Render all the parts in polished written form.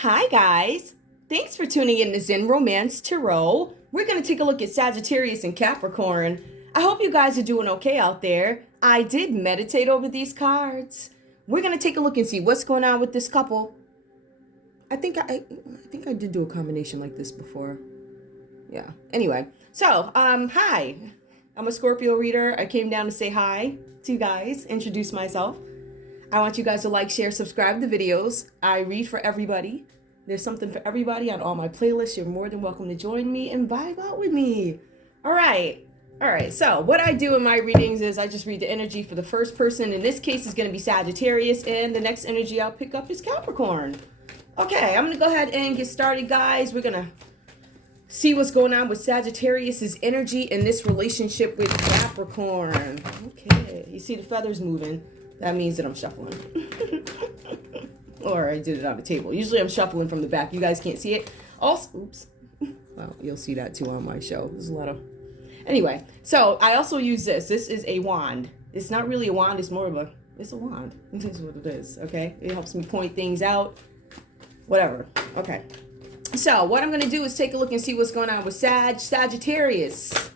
Hi, guys. Thanks for tuning in to Zen Romance Tarot. We're going to take a look at Sagittarius and Capricorn. I hope you guys are doing okay out there. I did meditate over these cards. We're going to take a look and see what's going on with this couple. I think I did do a combination like this before. Yeah. Anyway, so, hi. I'm a Scorpio reader. I came down to say hi to you guys, introduce myself. I want you guys to like, share, subscribe to videos. I read for everybody. There's something for everybody on all my playlists. You're more than welcome to join me and vibe out with me. All right. So what I do in my readings is I just read the energy for the first person. In this case, is going to be Sagittarius, and the next energy I'll pick up is Capricorn. Okay, I'm going to go ahead and get started, guys. We're going to see what's going on with Sagittarius's energy in this relationship with Capricorn. Okay, you see the feathers moving. That means that I'm shuffling. Or I did it on the table. Usually I'm shuffling from the back. You guys can't see it. Also, oops. Well, you'll see that too on my show. There's a lot of... Anyway, so I also use this. This is a wand. It's not really a wand. It's more of a... It's a wand. This is what it is, okay? It helps me point things out. Whatever. Okay. So what I'm going to do is take a look and see what's going on with Sagittarius.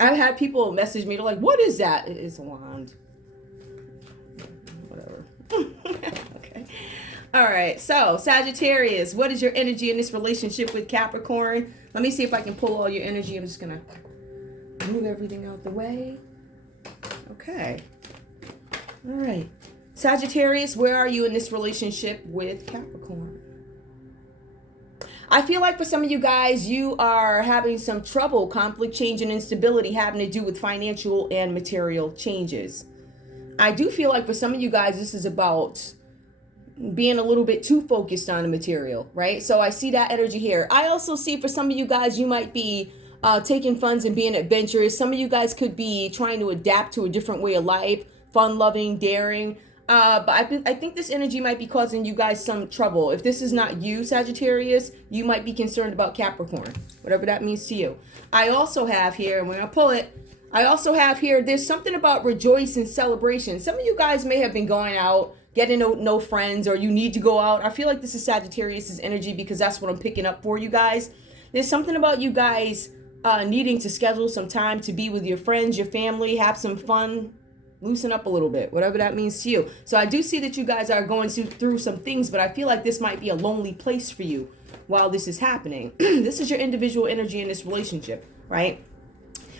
I've had people message me. They're like, what is that? It's a wand. Okay. All right. So Sagittarius, what is your energy in this relationship with Capricorn? Let me see if I can pull all your energy. I'm just going to move everything out the way. Okay. All right. Sagittarius, where are you in this relationship with Capricorn? I feel like for some of you guys, you are having some trouble, conflict, change, and instability having to do with financial and material changes. I do feel like for some of you guys, this is about being a little bit too focused on the material, right? So I see that energy here. I also see for some of you guys, you might be taking funds and being adventurous. Some of you guys could be trying to adapt to a different way of life, fun-loving, daring. But I think this energy might be causing you guys some trouble. If this is not you, Sagittarius, you might be concerned about Capricorn, whatever that means to you. I also have here, and when I pull it, I also have here, there's something about rejoice and celebration. Some of you guys may have been going out, getting no friends, or you need to go out. I feel like this is Sagittarius's energy because that's what I'm picking up for you guys. There's something about you guys needing to schedule some time to be with your friends, your family, have some fun, loosen up a little bit, whatever that means to you. So I do see that you guys are going through some things, but I feel like this might be a lonely place for you while this is happening. This is your individual energy in this relationship, right?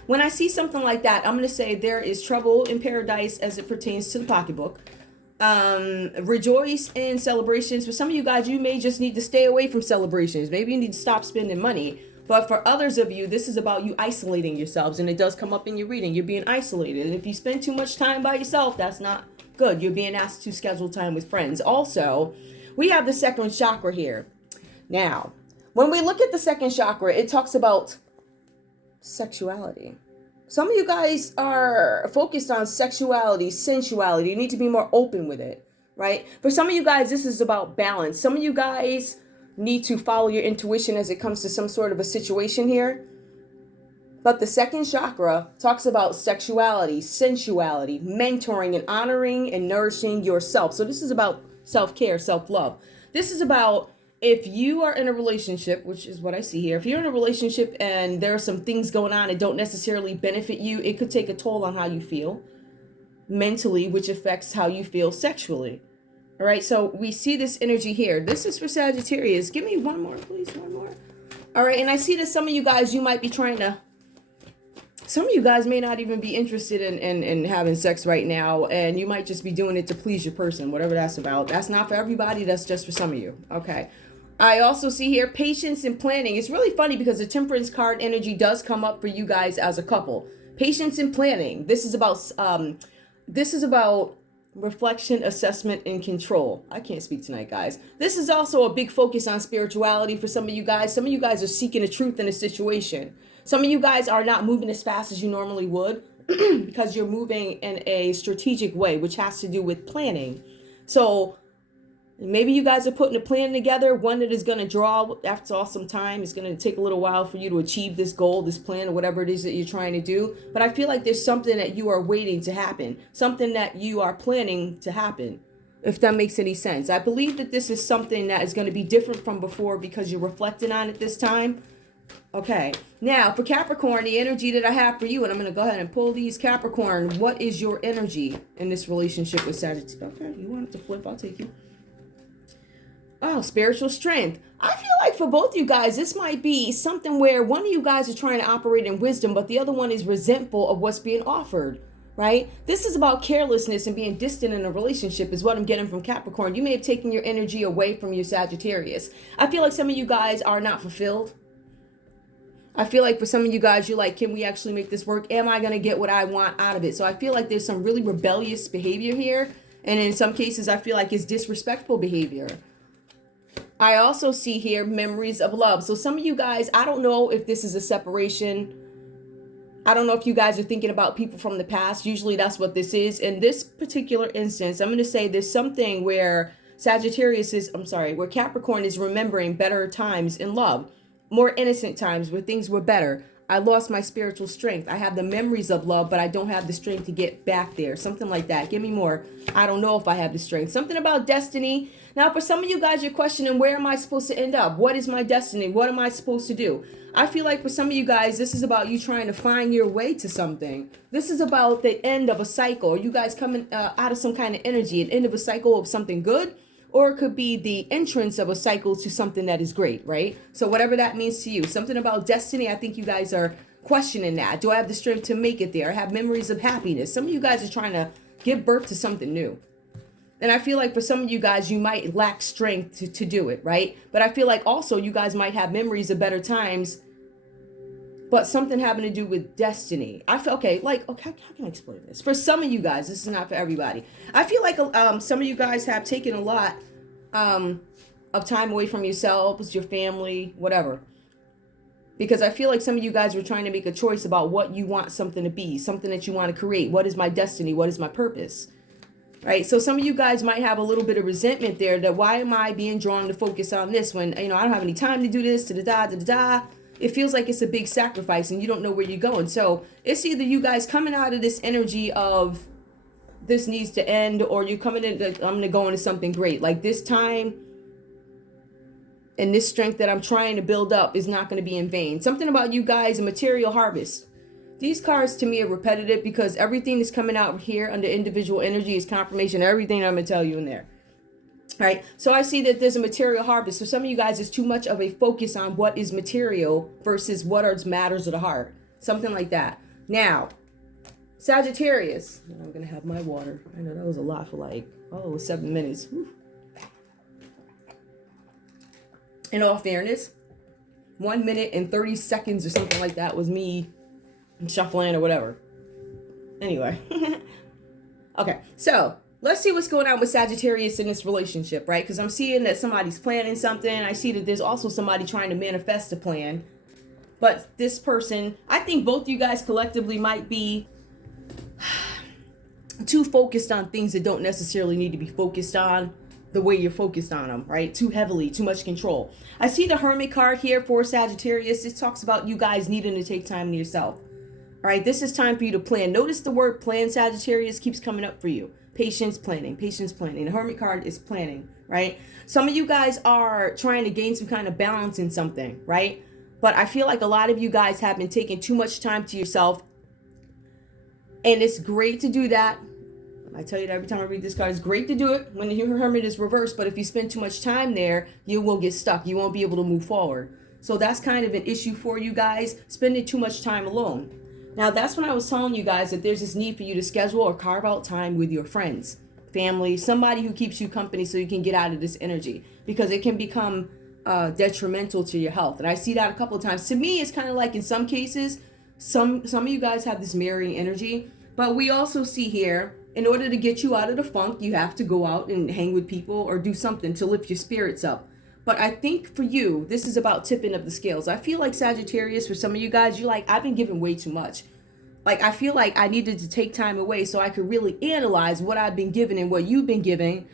When I see something like that, I'm going to say there is trouble in paradise as it pertains to the pocketbook. Rejoice in celebrations. For some of you guys, you may just need to stay away from celebrations. Maybe you need to stop spending money. But for others of you, this is about you isolating yourselves. And it does come up in your reading. You're being isolated. And if you spend too much time by yourself, that's not good. You're being asked to schedule time with friends. Also, we have the second chakra here. Now, when we look at the second chakra, it talks about sexuality. Some of you guys are focused on sexuality, sensuality. You need to be more open with it, right? For some of you guys, this is about balance. Some of you guys need to follow your intuition as it comes to some sort of a situation here. But the second chakra talks about sexuality, sensuality, mentoring, and honoring and nourishing yourself. So this is about self-care, self-love. This is about if you are in a relationship, which is what I see here, if you're in a relationship and there are some things going on that don't necessarily benefit you, it could take a toll on how you feel mentally, which affects how you feel sexually. All right, so we see this energy here. This is for Sagittarius. Give me one more, please, one more. All right, and I see that some of you guys, you might be trying to, some of you guys may not even be interested in having sex right now, and you might just be doing it to please your person, whatever that's about. That's not for everybody. That's just for some of you. Okay. I also see here patience and planning. It's really funny because the Temperance card energy does come up for you guys as a couple. Patience and planning. This is about reflection, assessment, and control. I can't speak tonight, guys. This is also a big focus on spirituality for some of you guys. Some of you guys are seeking the truth in a situation. Some of you guys are not moving as fast as you normally would because you're moving in a strategic way, which has to do with planning. So maybe you guys are putting a plan together, one that is going to draw after all some time. It's going to take a little while for you to achieve this goal, this plan, or whatever it is that you're trying to do. But I feel like there's something that you are waiting to happen, something that you are planning to happen. if that makes any sense. I believe that this is something that is going to be different from before because you're reflecting on it this time. Okay, now for Capricorn, the energy that I have for you, and I'm going to go ahead and pull these. Capricorn, what is your energy in this relationship with Sagittarius? Okay, you want it to flip, I'll take you. Oh, spiritual strength. I feel like for both you guys, this might be something where one of you guys are trying to operate in wisdom, but the other one is resentful of what's being offered, right? This is about carelessness and being distant in a relationship is what I'm getting from Capricorn. You may have taken your energy away from your Sagittarius. I feel like some of you guys are not fulfilled. I feel like for some of you guys, you're like, can we actually make this work? Am I going to get what I want out of it? So I feel like there's some really rebellious behavior here. And in some cases, I feel like it's disrespectful behavior. I also see here memories of love. So some of you guys, I don't know if this is a separation. I don't know if you guys are thinking about people from the past. Usually that's what this is. In this particular instance, I'm going to say there's something where where Capricorn is remembering better times in love. More innocent times where things were better. I lost my spiritual strength. I have the memories of love, but I don't have the strength to get back there. Something like that. Give me more. I don't know if I have the strength. Something about destiny. Now, for some of you guys, you're questioning, where am I supposed to end up? What is my destiny? What am I supposed to do? I feel like for some of you guys, this is about you trying to find your way to something. This is about the end of a cycle. You guys coming out of some kind of energy, an end of a cycle of something good. Or it could be the entrance of a cycle to something that is great, right? So whatever that means to you. Something about destiny, I think you guys are questioning that. Do I have the strength to make it there? I have memories of happiness. Some of you guys are trying to give birth to something new. And I feel like for some of you guys, you might lack strength to do it, right? But I feel like also you guys might have memories of better times, but something having to do with destiny. I feel, okay, how can I explain this? For some of you guys, this is not for everybody. I feel like some of you guys have taken a lot of time away from yourselves, your family, whatever. Because I feel like some of you guys were trying to make a choice about what you want something to be, something that you want to create. What is my destiny? What is my purpose? Right? So some of you guys might have a little bit of resentment there that why am I being drawn to focus on this when, I don't have any time to do this, da-da-da. It feels like it's a big sacrifice and you don't know where you're going. So it's either you guys coming out of this energy of this needs to end, or you coming in, I'm going to go into something great. Like this time and this strength that I'm trying to build up is not going to be in vain. Something about you guys, a material harvest. These cards to me are repetitive because everything that's coming out here under individual energy is confirmation of everything I'm going to tell you in there. Right. So I see that there's a material harvest. So some of you guys, it's too much of a focus on what is material versus what are matters of the heart. Something like that. Now, Sagittarius. I'm going to have my water. I know that was a lot for 7 minutes. Whew. In all fairness, 1 minute and 30 seconds or something like that was me shuffling or whatever. Anyway. Okay. So let's see what's going on with Sagittarius in this relationship, right? Because I'm seeing that somebody's planning something. I see that there's also somebody trying to manifest a plan. But this person, I think both you guys collectively might be too focused on things that don't necessarily need to be focused on the way you're focused on them, right? Too heavily, too much control. I see the Hermit card here for Sagittarius. It talks about you guys needing to take time to yourself. All right, this is time for you to plan. Notice the word plan, Sagittarius, keeps coming up for you. Patience, planning, patience, planning. The Hermit card is planning, right? Some of you guys are trying to gain some kind of balance in something, right? But I feel like a lot of you guys have been taking too much time to yourself. And it's great to do that. I tell you that every time I read this card, it's great to do it when the Hermit is reversed. But if you spend too much time there, you will get stuck. You won't be able to move forward. So that's kind of an issue for you guys, spending too much time alone. Now, that's when I was telling you guys that there's this need for you to schedule or carve out time with your friends, family, somebody who keeps you company so you can get out of this energy, because it can become detrimental to your health. And I see that a couple of times. To me, it's kind of like in some cases, some of you guys have this mirroring energy, but we also see here, in order to get you out of the funk, you have to go out and hang with people or do something to lift your spirits up. But I think for you, this is about tipping of the scales. I feel like Sagittarius, for some of you guys, you're like, I've been giving way too much. Like, I feel like I needed to take time away so I could really analyze what I've been giving and what you've been giving,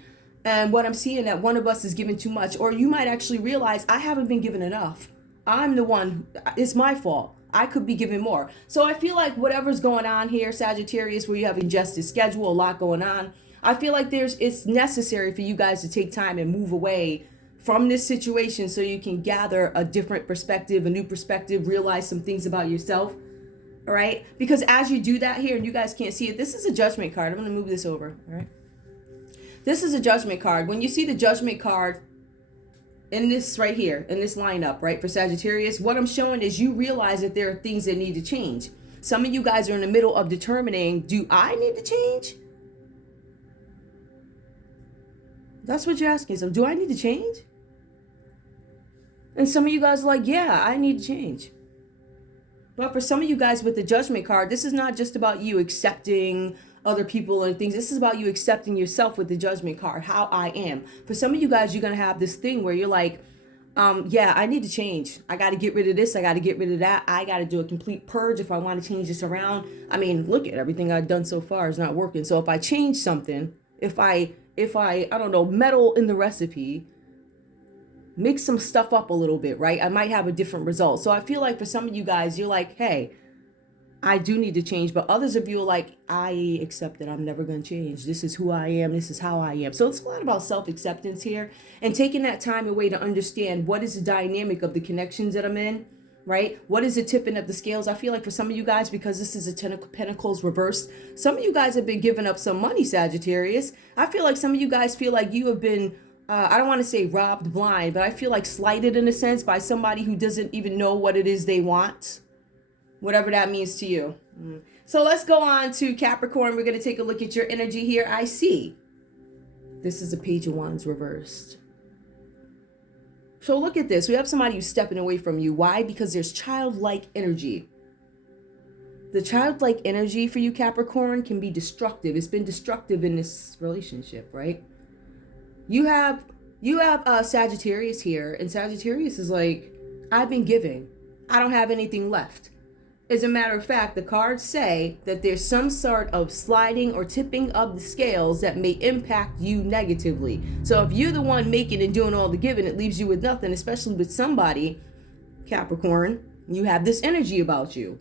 and what I'm seeing that one of us is giving too much. Or you might actually realize I haven't been giving enough. I'm the one, it's my fault. I could be giving more. So I feel like whatever's going on here, Sagittarius, where you have a congested schedule, a lot going on, I feel like it's necessary for you guys to take time and move away from this situation so you can gather a different perspective, a new perspective, realize some things about yourself. All right? Because as you do that here, and you guys can't see it, this is a judgment card. I'm going to move this over. All right? This is a judgment card. When you see the judgment card in this right here, in this lineup, right, for Sagittarius, what I'm showing is you realize that there are things that need to change. Some of you guys are in the middle of determining, do I need to change? That's what you're asking. So do I need to change? And some of you guys are like, yeah, I need to change. But for some of you guys with the judgment card, this is not just about you accepting other people and things. This is about you accepting yourself with the judgment card, how I am. For some of you guys, you're going to have this thing where you're like, yeah, I need to change. I got to get rid of this. I got to get rid of that. I got to do a complete purge if I want to change this around. I mean, look at everything I've done so far is not working. So if I change something, if I don't know, meddle in the recipe, mix some stuff up a little bit, right? I might have a different result. So I feel like for some of you guys, you're like, hey, I do need to change. But others of you are like, I accept that I'm never going to change. This is who I am. This is how I am. So it's a lot about self-acceptance here and taking that time away to understand what is the dynamic of the connections that I'm in, right? What is the tipping of the scales? I feel like for some of you guys, because this is a Ten of Pentacles reversed, some of you guys have been giving up some money, Sagittarius. I feel like some of you guys feel like you have been, I don't want to say robbed blind, but I feel like slighted in a sense by somebody who doesn't even know what it is they want. Whatever that means to you. So let's go on to Capricorn. We're going to take a look at your energy here. I see. This is a Page of Wands reversed. So look at this. We have somebody who's stepping away from you. Why? Because there's childlike energy. The childlike energy for you, Capricorn, can be destructive. It's been destructive in this relationship, right? You have Sagittarius here, and Sagittarius is like, I've been giving. I don't have anything left. As a matter of fact, the cards say that there's some sort of sliding or tipping of the scales that may impact you negatively. So if you're the one making and doing all the giving, it leaves you with nothing, especially with somebody, Capricorn, you have this energy about you.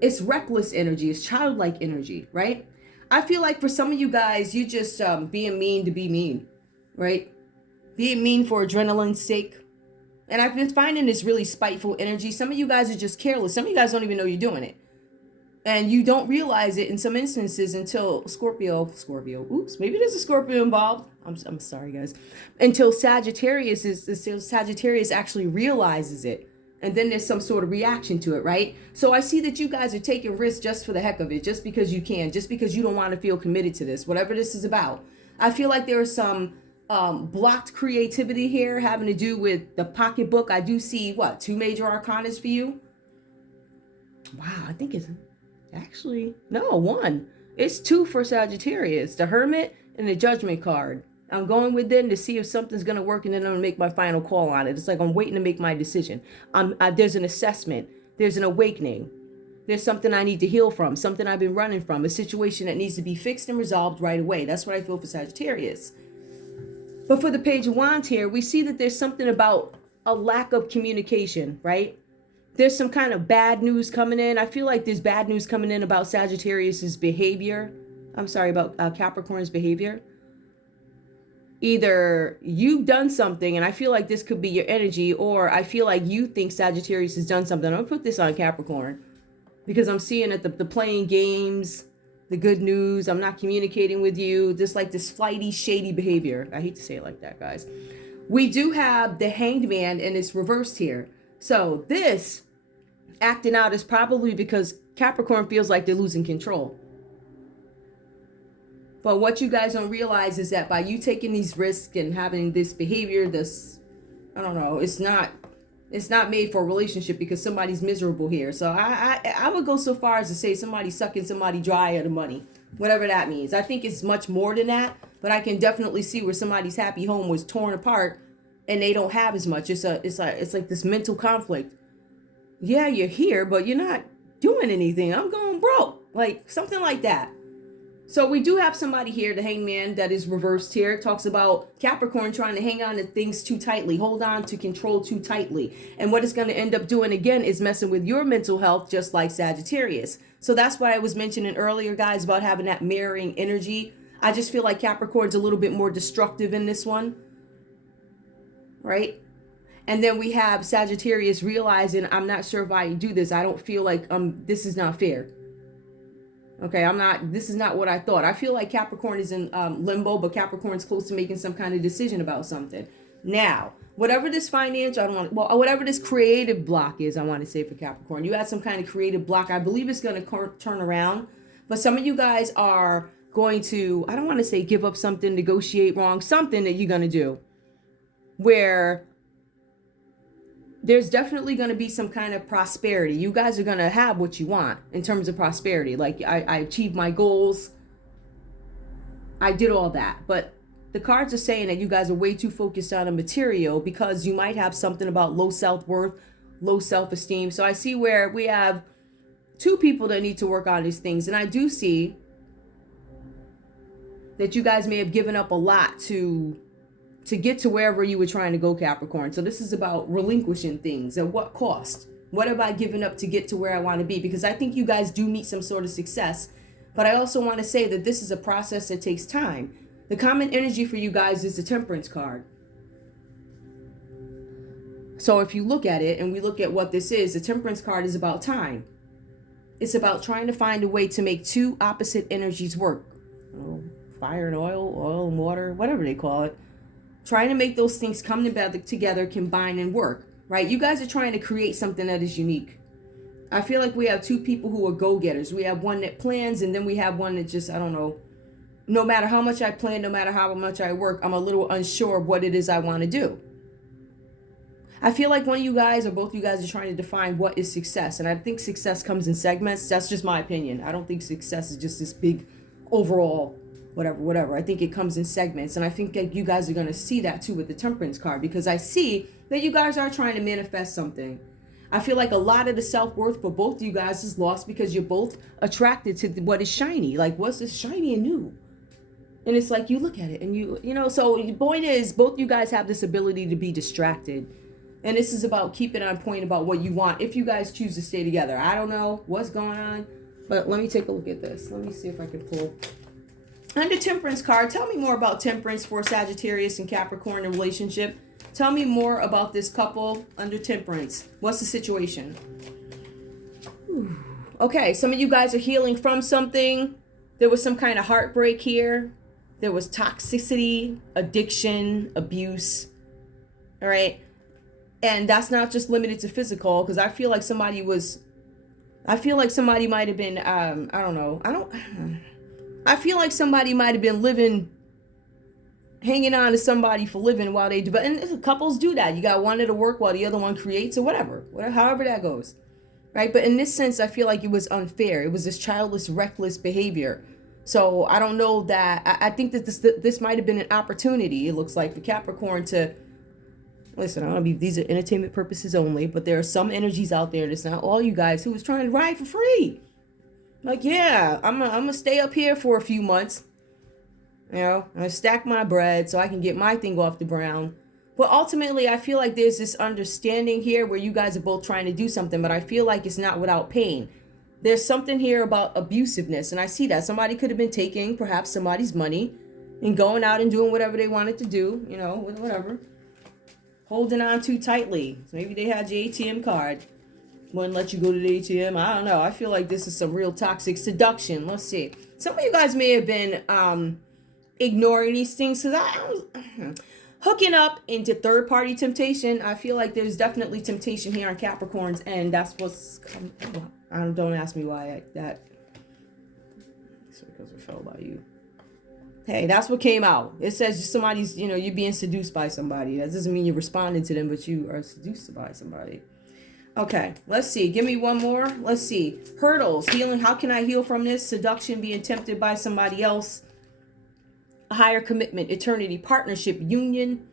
It's reckless energy. It's childlike energy, right? I feel like for some of you guys, you just being mean to be mean, right? Being mean for adrenaline's sake. And I've been finding this really spiteful energy. Some of you guys are just careless. Some of you guys don't even know you're doing it. And you don't realize it in some instances until Scorpio, oops, maybe there's a Scorpio involved. I'm sorry, guys. Until Sagittarius actually realizes it. And then there's some sort of reaction to it, right? So I see that you guys are taking risks just for the heck of it, just because you can, just because you don't want to feel committed to this, whatever this is about. I feel like there is some blocked creativity here having to do with the pocketbook. I do see, what, 2 major arcanas for you? Wow, I think it's actually, no, 1. It's 2 for Sagittarius, the Hermit and the Judgment card. I'm going with them to see if something's going to work, and then I'm going to make my final call on it. It's like I'm waiting to make my decision. There's an assessment. There's an awakening. There's something I need to heal from, something I've been running from, a situation that needs to be fixed and resolved right away. That's what I feel for Sagittarius. But for the Page of Wands here, we see that there's something about a lack of communication, right? There's some kind of bad news coming in. I feel like there's bad news coming in about Sagittarius's behavior. I'm sorry, about Capricorn's behavior. Either you've done something, and I feel like this could be your energy, or I feel like you think Sagittarius has done something. I'm going to put this on Capricorn because I'm seeing that the playing games, the good news, I'm not communicating with you, just like this flighty, shady behavior. I hate to say it like that, guys. We do have the Hanged Man, and it's reversed here. So this acting out is probably because Capricorn feels like they're losing control. But what you guys don't realize is that by you taking these risks and having this behavior, this, I don't know, it's not made for a relationship because somebody's miserable here. So I would go so far as to say somebody's sucking somebody dry of the money, whatever that means. I think it's much more than that, but I can definitely see where somebody's happy home was torn apart and they don't have as much. It's like this mental conflict. Yeah, you're here, but you're not doing anything. I'm going broke, like something like that. So we do have somebody here, the Hangman, that is reversed here. It talks about Capricorn trying to hang on to things too tightly, hold on to control too tightly. And what it's going to end up doing again is messing with your mental health, just like Sagittarius. So that's why I was mentioning earlier, guys, about having that mirroring energy. I just feel like Capricorn's a little bit more destructive in this one, right? And then we have Sagittarius realizing, I'm not sure if I do this. I don't feel like this is not fair. Okay, this is not what I thought. I feel like Capricorn is in limbo, but Capricorn's close to making some kind of decision about something. Now, whatever this whatever this creative block is, I want to say for Capricorn, you had some kind of creative block. I believe it's going to turn around, but some of you guys are going to, I don't want to say give up something, negotiate wrong, something that you're going to do where there's definitely going to be some kind of prosperity. You guys are going to have what you want in terms of prosperity. Like I achieved my goals. I did all that. But the cards are saying that you guys are way too focused on a material because you might have something about low self-worth, low self-esteem. So I see where we have two people that need to work on these things. And I do see that you guys may have given up a lot to get to wherever you were trying to go, Capricorn. So this is about relinquishing things. At what cost? What have I given up to get to where I want to be? Because I think you guys do meet some sort of success. But I also want to say that this is a process that takes time. The common energy for you guys is the Temperance card. So if you look at it and we look at what this is, the Temperance card is about time. It's about trying to find a way to make two opposite energies work. Fire and oil and water, whatever they call it. Trying to make those things come together, combine and work, right? You guys are trying to create something that is unique. I feel like we have two people who are go-getters. We have one that plans, and then we have one that just, I don't know, no matter how much I plan, no matter how much I work, I'm a little unsure of what it is I want to do. I feel like one of you guys or both of you guys are trying to define what is success. And I think success comes in segments. That's just my opinion. I don't think success is just this big overall whatever. I think it comes in segments. And I think that you guys are going to see that too with the Temperance card, because I see that you guys are trying to manifest something. I feel like a lot of the self-worth for both of you guys is lost because you're both attracted to what is shiny. Like, what's this shiny and new? And it's like you look at it and you know, so the point is both you guys have this ability to be distracted. And this is about keeping on point about what you want if you guys choose to stay together. I don't know what's going on, but let me take a look at this. Let me see if I can pull. Under Temperance card, tell me more about Temperance for Sagittarius and Capricorn in relationship. Tell me more about this couple under Temperance. What's the situation? Okay, some of you guys are healing from something. There was some kind of heartbreak here. There was toxicity, addiction, abuse. All right. And that's not just limited to physical, because I feel like somebody might have been, I feel like somebody might have been hanging on to somebody for living while they do. And couples do that. You got one that'll work while the other one creates, or whatever, however that goes. Right. But in this sense, I feel like it was unfair. It was this childless, reckless behavior. So I don't know that. I think that this might have been an opportunity, it looks like, for Capricorn to listen. I don't know if these are entertainment purposes only, but there are some energies out there, and it's not all you guys, who was trying to ride for free. Like, yeah, I'm gonna stay up here for a few months. You know, I'm gonna stack my bread so I can get my thing off the ground. But ultimately, I feel like there's this understanding here where you guys are both trying to do something, but I feel like it's not without pain. There's something here about abusiveness, and I see that. Somebody could have been taking perhaps somebody's money and going out and doing whatever they wanted to do, you know, whatever. Holding on too tightly. So maybe they had your ATM card. Wouldn't let you go to the ATM. I don't know. I feel like this is some real toxic seduction. Let's see. Some of you guys may have been ignoring these things, because I hooking up into third-party temptation. I feel like there's definitely temptation here on Capricorn's end. That's what's coming. Don't ask me why that. It's because it fell by you. Hey, that's what came out. It says somebody's, you're being seduced by somebody. That doesn't mean you're responding to them, but you are seduced by somebody. Okay, let's see. Give me one more. Let's see. Hurdles, healing. How can I heal from this? Seduction, being tempted by somebody else. A higher commitment, eternity, partnership, union,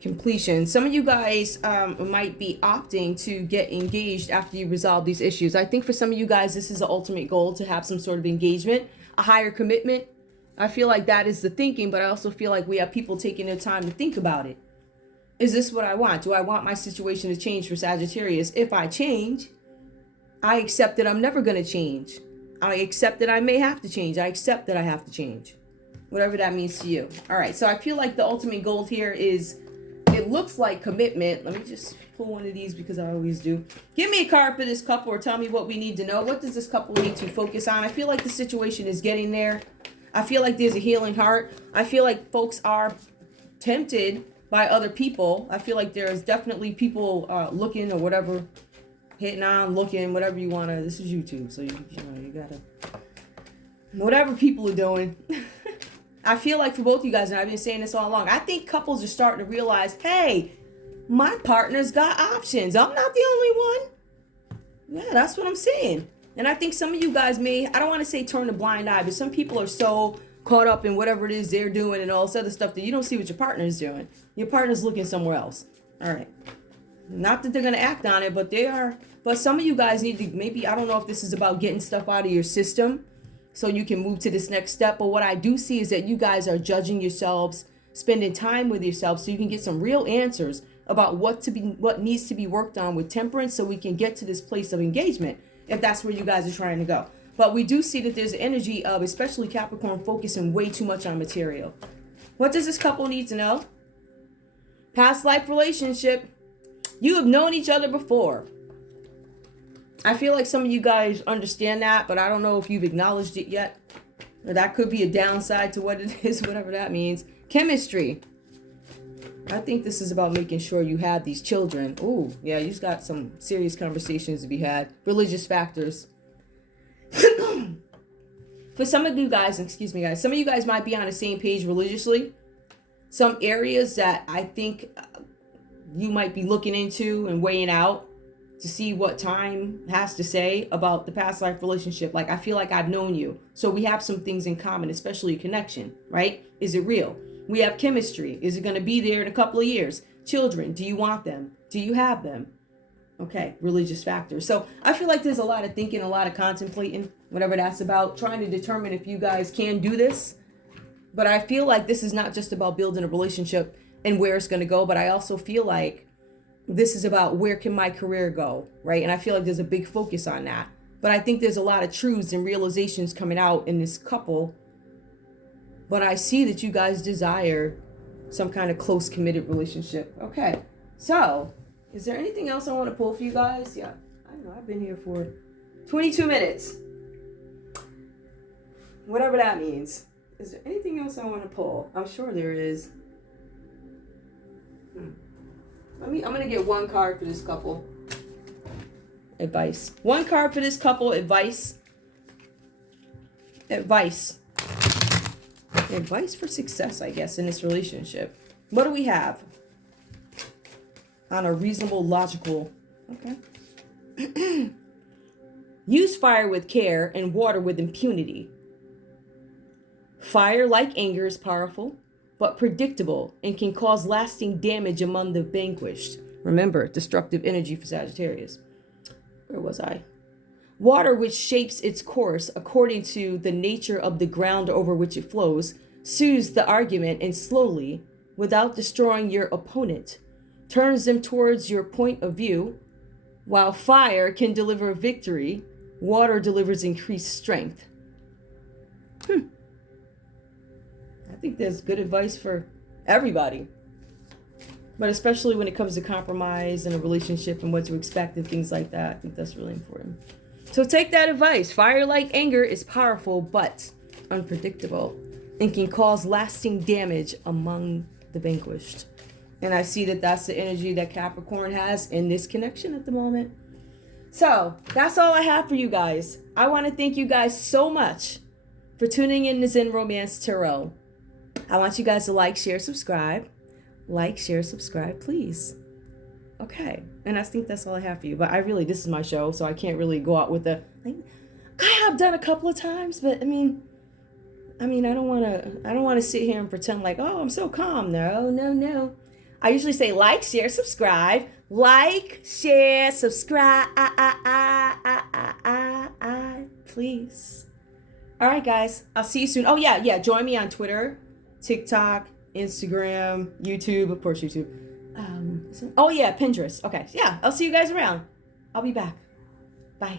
completion. Some of you guys might be opting to get engaged after you resolve these issues. I think for some of you guys, this is the ultimate goal, to have some sort of engagement. a higher commitment. I feel like that is the thinking, but I also feel like we have people taking their time to think about it. Is this what I want? Do I want my situation to change for Sagittarius? If I change, I accept that I'm never going to change. I accept that I may have to change. I accept that I have to change. Whatever that means to you. All right, so I feel like the ultimate goal here is, it looks like commitment. Let me just pull one of these because I always do. Give me a card for this couple, or tell me what we need to know. What does this couple need to focus on? I feel like the situation is getting there. I feel like there's a healing heart. I feel like folks are tempted by other people. I feel like there's definitely people looking or whatever, hitting on, looking, whatever you want to. This is YouTube, so you gotta, whatever people are doing. I feel like for both of you guys, and I've been saying this all along, I think couples are starting to realize, hey, my partner's got options. I'm not the only one. Yeah, that's what I'm saying. And I think some of you guys may, I don't want to say turn a blind eye, but some people are so caught up in whatever it is they're doing and all this other stuff that you don't see what your partner is doing. Your partner's looking somewhere else. All right. Not that they're going to act on it, but they are. But some of you guys need to, maybe, I don't know if this is about getting stuff out of your system so you can move to this next step. But what I do see is that you guys are judging yourselves, spending time with yourselves so you can get some real answers about what needs to be worked on with temperance, so we can get to this place of engagement, if that's where you guys are trying to go. But we do see that there's an energy of, especially Capricorn, focusing way too much on material. What does this couple need to know? Past life relationship. You have known each other before. I feel like some of you guys understand that, but I don't know if you've acknowledged it yet. Or that could be a downside to what it is, whatever that means. Chemistry. I think this is about making sure you have these children. Ooh, yeah, you've got some serious conversations to be had. Religious factors. For some of you guys, excuse me guys, some of you guys might be on the same page religiously. Some areas that I think you might be looking into and weighing out to see what time has to say about the past life relationship. Like, I feel like I've known you. So we have some things in common, especially a connection, right? Is it real? We have chemistry. Is it going to be there in a couple of years? Children, do you want them? Do you have them? Okay, religious factors. So I feel like there's a lot of thinking, a lot of contemplating, whatever that's about, trying to determine if you guys can do this. But I feel like this is not just about building a relationship and where it's going to go, but I also feel like this is about where can my career go, right? And I feel like there's a big focus on that. But I think there's a lot of truths and realizations coming out in this couple. But I see that you guys desire some kind of close, committed relationship. Okay, so is there anything else I want to pull for you guys? Yeah, I know I've been here for 22 minutes. Whatever that means. Is there anything else I want to pull? I'm sure there is. I'm going to get one card for this couple. Advice. One card for this couple. Advice. Advice. Advice for success, I guess, in this relationship. What do we have? On a reasonable, logical. Okay. Use fire with care and water with impunity. Fire, like anger, is powerful, but predictable and can cause lasting damage among the vanquished. Remember, destructive energy for Sagittarius. Where was I? Water, which shapes its course according to the nature of the ground over which it flows, soothes the argument and slowly, without destroying your opponent, turns them towards your point of view. While fire can deliver victory, water delivers increased strength. I think that's good advice for everybody. But especially when it comes to compromise in a relationship and what to expect and things like that. I think that's really important. So take that advice. Fire, like anger, is powerful but unpredictable and can cause lasting damage among the vanquished. And I see that that's the energy that Capricorn has in this connection at the moment. So that's all I have for you guys. I want to thank you guys so much for tuning in to Zen Romance Tarot. I want you guys to like, share, subscribe. Like, share, subscribe, please. Okay. And I think that's all I have for you. But this is my show, so I can't really go out with I have done a couple of times, but I don't want to sit here and pretend like, oh, I'm so calm. No. I usually say like, share, subscribe. Like, share, subscribe. Please. All right, guys. I'll see you soon. Oh, yeah. Join me on Twitter, TikTok, Instagram, YouTube. Of course, YouTube. Oh, yeah, Pinterest. Okay. Yeah, I'll see you guys around. I'll be back. Bye.